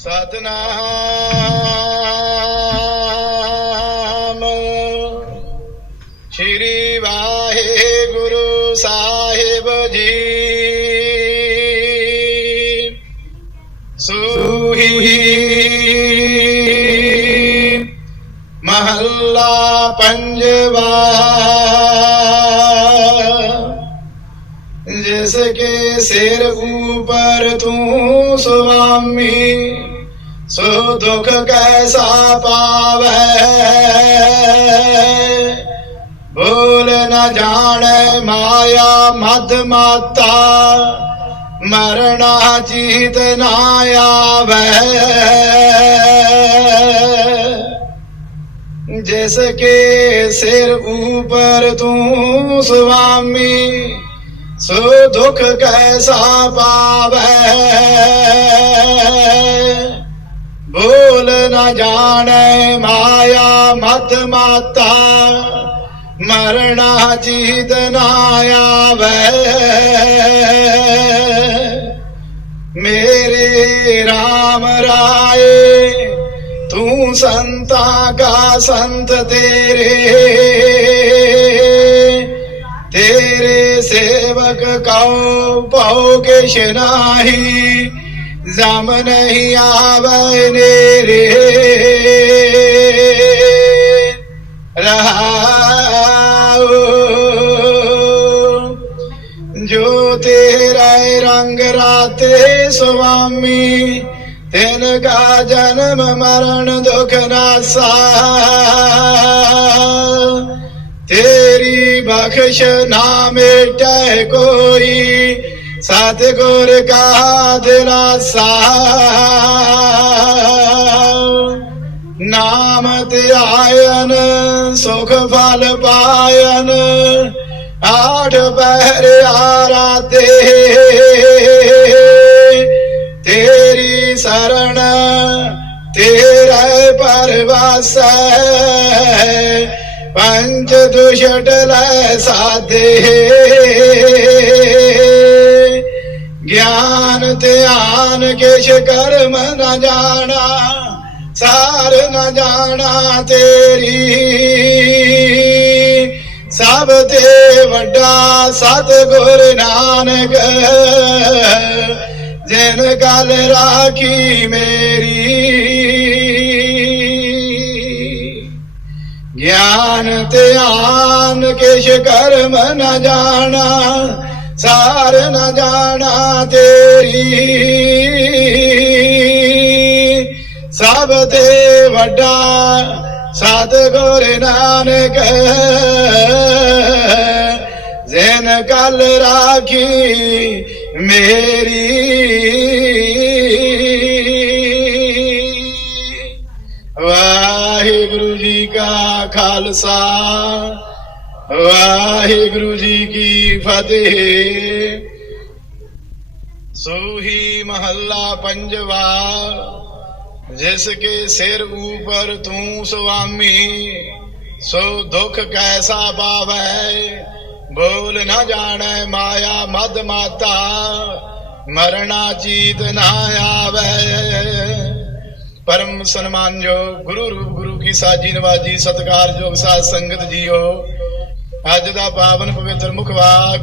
ਸਤਨਾਮ। ਸ਼੍ਰੀ ਵਾਹਿਗੁਰੂ ਸਾਹਿਬ ਜੀ। ਸੂਹੀ ਮਹੱਲਾ ਪੰਜਵਾ। ਜਿਸ ਕੇ ਸਿਰ ਉਪਰ ਤੂੰ ਸੁਆਮੀ। ਸੋ ਦੁਖ ਕੈਸਾ ਪਾਵੈ? ਭੂਲ ਨ ਜਾਣੈ ਮਾਇਆ ਮਦ ਮਾਤਾ ਮਰਣਾ ਜੀਤ ਨਾ ਆਵੈ। ਜਿਸ ਕੇ ਸਿਰ ਉਪਰ ਤੂੰ ਸੁਆਮੀ, ਸੋ ਦੁਖ ਕੈਸਾ ਪਾਵੈ? ਬੋਲ ਨਾ ਜਾਣੈ ਮਾਇਆ ਮਤ ਮਾਤਾ, ਮਰਣਾ ਜੀਤ ਨਾ ਆਵੇ। ਮੇਰੇ ਰਾਮ ਰਾਏ, ਤੂੰ ਸੰਤਾ ਕਾ ਸੰਤ ਤੇਰੇ। ਤੇਰੇ ਸੇਵਕ ਕਉ ਭਉ ਕੇ ਸ਼ਨਾਹੀ ਜਮ ਨਹੀਂ ਆਵੇ ਨੇਰੇ ਰਹਾਉ ਜੋ ਤੇਰਾ ਰੰਗ ਰਾਤੇ ਸੁਆਮੀ ਤਿਨ ਕਾ ਜਨਮ ਮਰਨ ਦੁਖ ਨਾਸਾ ਤੇਰੀ ਬਖਸ਼ ਨਾ ਮੇਟੈ ਕੋਈ ਸਤਿਗੁਰ ਕਾ ਦਿਲਾਸਾ ਨਾਮ ਧਿਆਇਨ ਸੁਖ ਫਲ ਪਾਇਨ ਆਠ ਪਹਿਰ ਤੇ ਤੇਰੀ ਸਰਣ ਤੇਰੇ ਪਰਵਾਸੈ ਪੰਜ ਦੁਸ਼ਟ ਲੈ ਸਾਦੇ ਗਿਆਨ ਧਿਆਨ ਕਰਮ ਨਾ ਜਾਣਾ, ਸਾਰ ਨਾ ਜਾਣਾ ਤੇਰੀ। ਸਭ ਤੇ ਵੱਡਾ ਸਤਿਗੁਰ ਨਾਨਕ, ਜਿਨ ਗੱਲ ਰਾਖੀ ਮੇਰੀ। ਗਿਆਨ ਧਿਆਨ ਕਿਛ ਕਰਮ ਨਾ ਜਾਣਾ ਸਾਰ ਨ ਜਾਣਾ ਤੇਰੀ। ਸਭ ਤੇ ਵੱਡਾ ਸਤਿਗੁਰ ਨਾਨਕ ਜਿਨ ਕਲ ਰਾਖੀ ਮੇਰੀ। ਵਾਹਿਗੁਰੂ ਜੀ ਕਾ ਖਾਲਸਾ। ਵਾਹਿਗੁਰੂ ਜੀ ਕੀ ਫਤਿਹ। ਸੋਹੀ ਮਹੱਲਾ ਪੰਜਵਾ, ਜਿਸ ਕੇ ਸਿਰ ਉਪਰ ਤੂੰ ਸੁਆਮੀ, ਸੋ ਦੁਖ ਕੈਸਾ ਪਾਵੈ? ਬੋਲ ਨਾ ਜਾਣੈ ਮਾਇਆ ਮਦ ਮਾਤਾ, ਮਰਣਾ ਚੀਤ ਨਾ ਆਵੈ। ਪਰਮ ਸਨਮਾਨਯੋ ਗੁਰੂ ਰੂਪ ਗੁਰੂ ਕੀ ਸਾਜੀ ਨਵਾਜੀ ਸਤਕਾਰਯੋਗ ਸਾਧ ਸੰਗਤ ਜੀਓ ਅੱਜ ਦਾ ਪਾਵਨ ਪਵਿੱਤਰ ਮੁਖਵਾਕ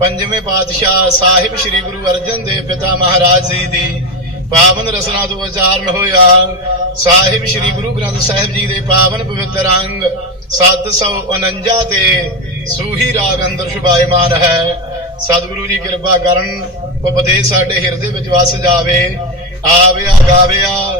ਪੰਜਵੇਂ ਪਾਤਸ਼ਾਹ ਸਾਹਿਬ ਸ੍ਰੀ ਗੁਰੂ ਅਰਜਨ ਦੇਵ ਪਿਤਾ ਮਹਾਰਾਜ ਜੀ ਦੀ ਪਾਵਨ ਰਸਨਾ ਤੋਂ ਉਚਾਰਨ ਹੋਇਆ। ਸਾਹਿਬ ਸ੍ਰੀ ਗੁਰੂ ਗ੍ਰੰਥ ਸਾਹਿਬ ਜੀ ਦੇ ਪਾਵਨ ਪਵਿੱਤਰ ਅੰਗ 749 ਤੇ ਸੂਹੀ ਰਾਗ ਅੰਦਰ ਸ਼ੁਭਾਇਮਾਨ ਹੈ। ਸਤਿਗੁਰੂ ਜੀ ਕਿਰਪਾ ਕਰਨ, ਉਪਦੇਸ਼ ਸਾਡੇ ਹਿਰਦੇ ਵਿੱਚ ਵਸ ਜਾਵੇ, ਆਵਿਆ ਗਾਵਿਆ